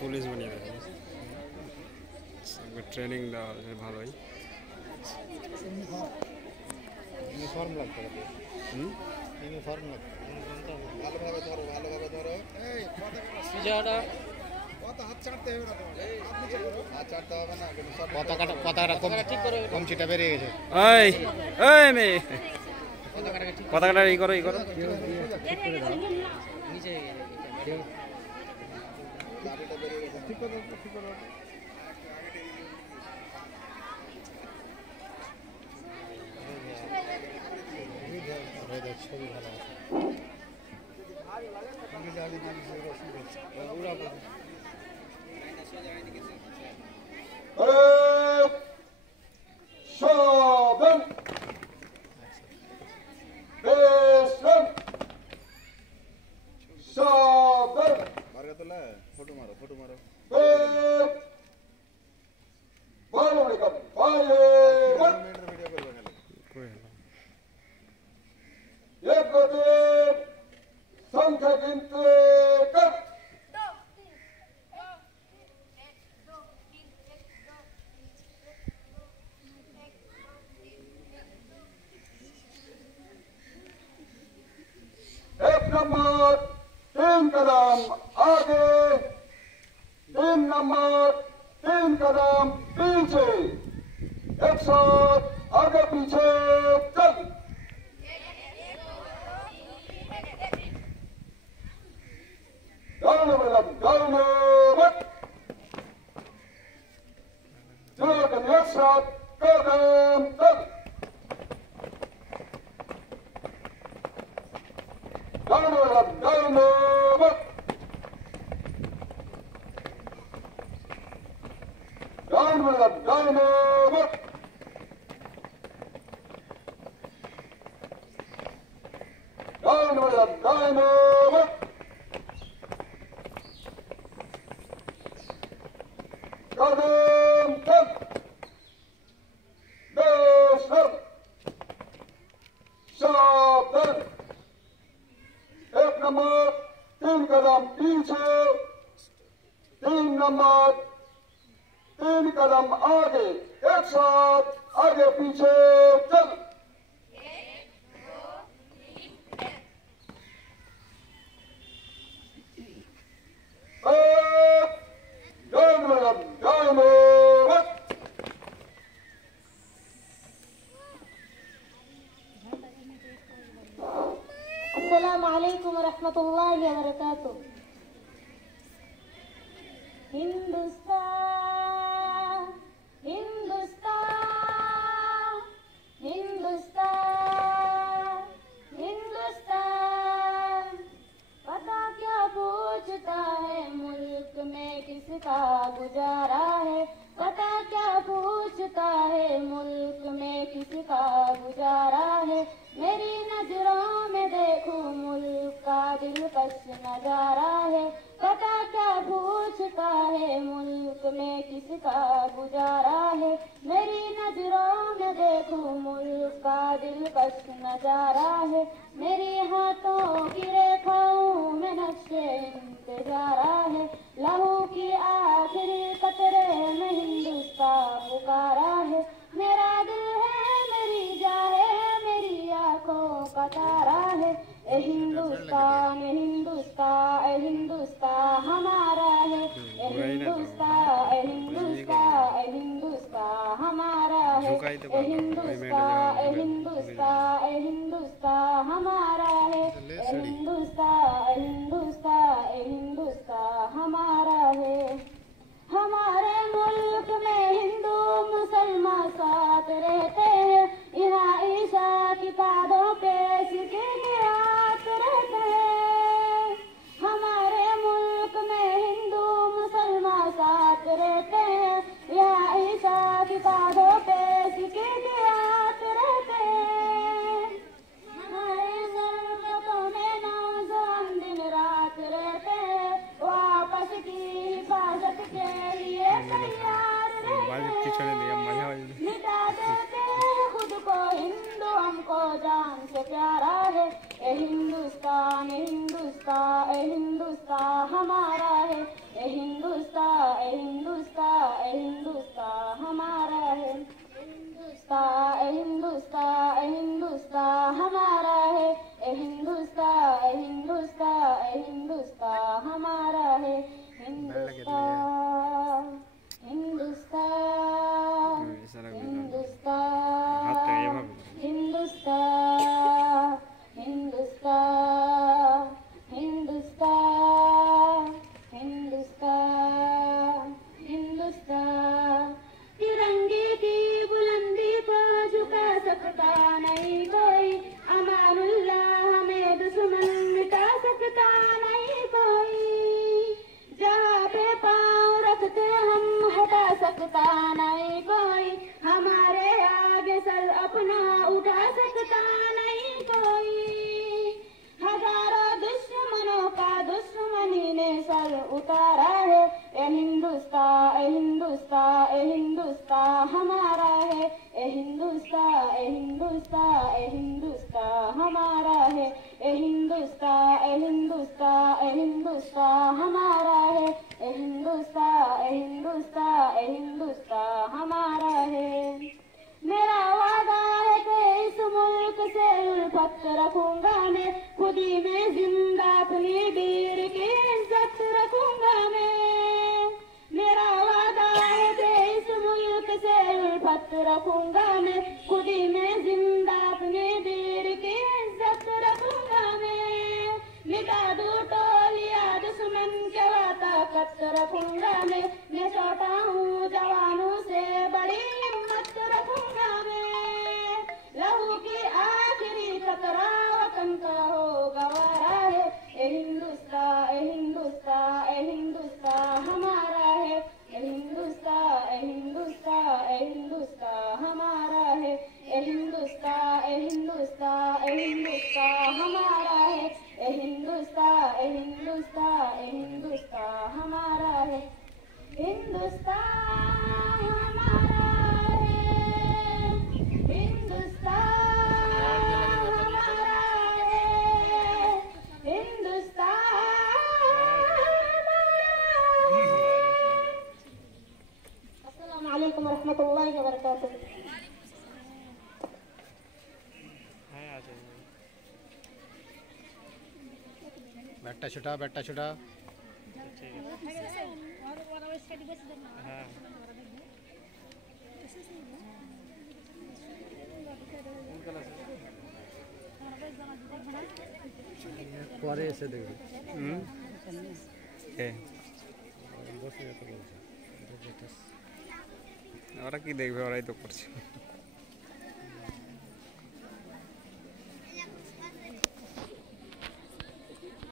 Police বানিয়ে দেবে training দেওয়া ভালোই ইউনিফর্ম লাগবে ইউনিফর্ম লাগবে ভালোভাবে ধরো ভালোভাবে ধরো এই পতাকাটা কম চিটা বেরিয়ে গেছে পতাকাটা ই করো ছবি ভালো फोटो मारो एक नंबर 3 कदम आगे 3 नंबर 3 कदम पीछे 100 आगे पीछे चल डालने वाला डालने मत चलो एक साथ कदम चल Dynamite! Dynamite! Dynamite! Dynamite! Dynamite! Dynamite! Kadam! Kadam! Desam! Saban! एक नंबर 3 कदम पीछे 3 नंबर 3 कदम आगे एक साथ आगे पीछे चल अस्सलामुअलैकुम वरहमतुल्लाहि वबरकातुह। हिंदुस्तान हिंदुस्तान हिंदुस्तान हिंदुस्तान पता क्या पूछता है मुल्क में किसका गुजारा है पता क्या पूछता है मुल्क में किसका गुजारा है मेरी नजरों में देखूं मुल्क का दिलकश नजारा है पता क्या पूछता है मुल्क में किसका गुजारा है मेरी नजरों में देखूं मुल्क का दिलकश नजारा है मेरी हाथों की रेखाओं में नक्शे इंतजारा है लहू की आखिरी कतरे में हिंदुस्तान पुकारा है मेरा दिल है मेरी जान है मेरी आंखों का तारा है ए हिंदुस्तान ए हिंदुस्तान ए हिंदुस्तान हमारा है ए हिंदुस्तान ए हिंदुस्तान ए हिंदुस्तान हमारा है ए हिंदुस्तान ए हिंदुस्तान ए हिंदुस्तान हमारा है ए हिंदुस्तान ए हिंदुस्तान ए हिंदुस्तान हमारा है हमारे मुल्क में हिंदू मुसलमान साथ रहते हैं यहाँ ईशा किताबों पे सिक्कियात रहते हैं हमारे मुल्क में हिंदू मुसलमान साथ रहते हैं यहाँ ईशा किताबों पे सिक्कियात रहते हैं हमारे सरहदों में नौजवान दिन रात रहते हैं वापस की हिंदुस्तान ए हिंदुस्तान ए हिंदुस्तान हमारा है, ए हिंदुस्तान ए हिंदुस्तान ए हिंदुस्तान हमारा है, हिंदुस्तान हिंदुस्तान हिंदुस्तान हिंदुस्तान हिंदुस्तान हिंदुस्तान हिंदुस्तान हिंदुस्तान तिरंगे की बुलंदी को झुका सकता नहीं कोई, अमानुल्लाह हमें दुश्मन मिटा सकता नहीं कोई, जहाँ पे पाँव रखते हम हटा सकता नहीं कोई, हमारे आगे सर अपना उठा सकता नहीं कोई, हजारों दुश्मनों का दुश्मनी ने सर उतारा है, ए हिंदुस्तान ए हिंदुस्तान ए हिंदुस्तान हमारा है, ए हिंदुस्तान ए हिंदुस्तान ए हिंदुस्तान हमारा है, ए हिंदुस्तान ए हिंदुस्तान ए हिंदुस्तान हमारा है, ए हिंदुस्तान ए हिंदुस्तान ए हिंदुस्तान हमारा है। मेरा वादा है कि इस मुल्क से उल्फत रखूंगा मैं, खुदी में जिंदा अपनी वीर की इज्जत रखूंगा मैं, मेरा वादा है कि इस मुल्क से उल्फत रखूंगा मैं, खुदी में जिंदा अपने वीर की इज्जत रखूंगा मैं, मिटा दूं टोलिया दुश्मन के ताकत रखूंगा मैं छोटा हूँ जवानों से बड़ी हिम्मत रखूंगा मैं, लहू की आखिरी कतरा वतन का हो गवारा है, ए हिंदुस्तान ए हिंदुस्तान ए हिंदुस्तान हमारा है, ए हिंदुस्तान ए हिंदुस्तान ए हिंदुस्तान हमारा है, ए हिंदुस्तान ए हिंदुस्तान ए हिंदुस्तान हमारा है, ए हिंदुस्तान ए हिंदुस्तान ए हिंदुस्तान हमारा है, हिंदुस्तान हमारा है, हिंदुस्तान हमारा है, हिंदुस्तान हमारा है। अस्सलामु अलैकुम रहमतुल्लाहि व बरकातुहू। बैठा छुटा बैठा छुटा পরে এসে দেখবে ওরা কি দেখবে, ওরাই তো করছে।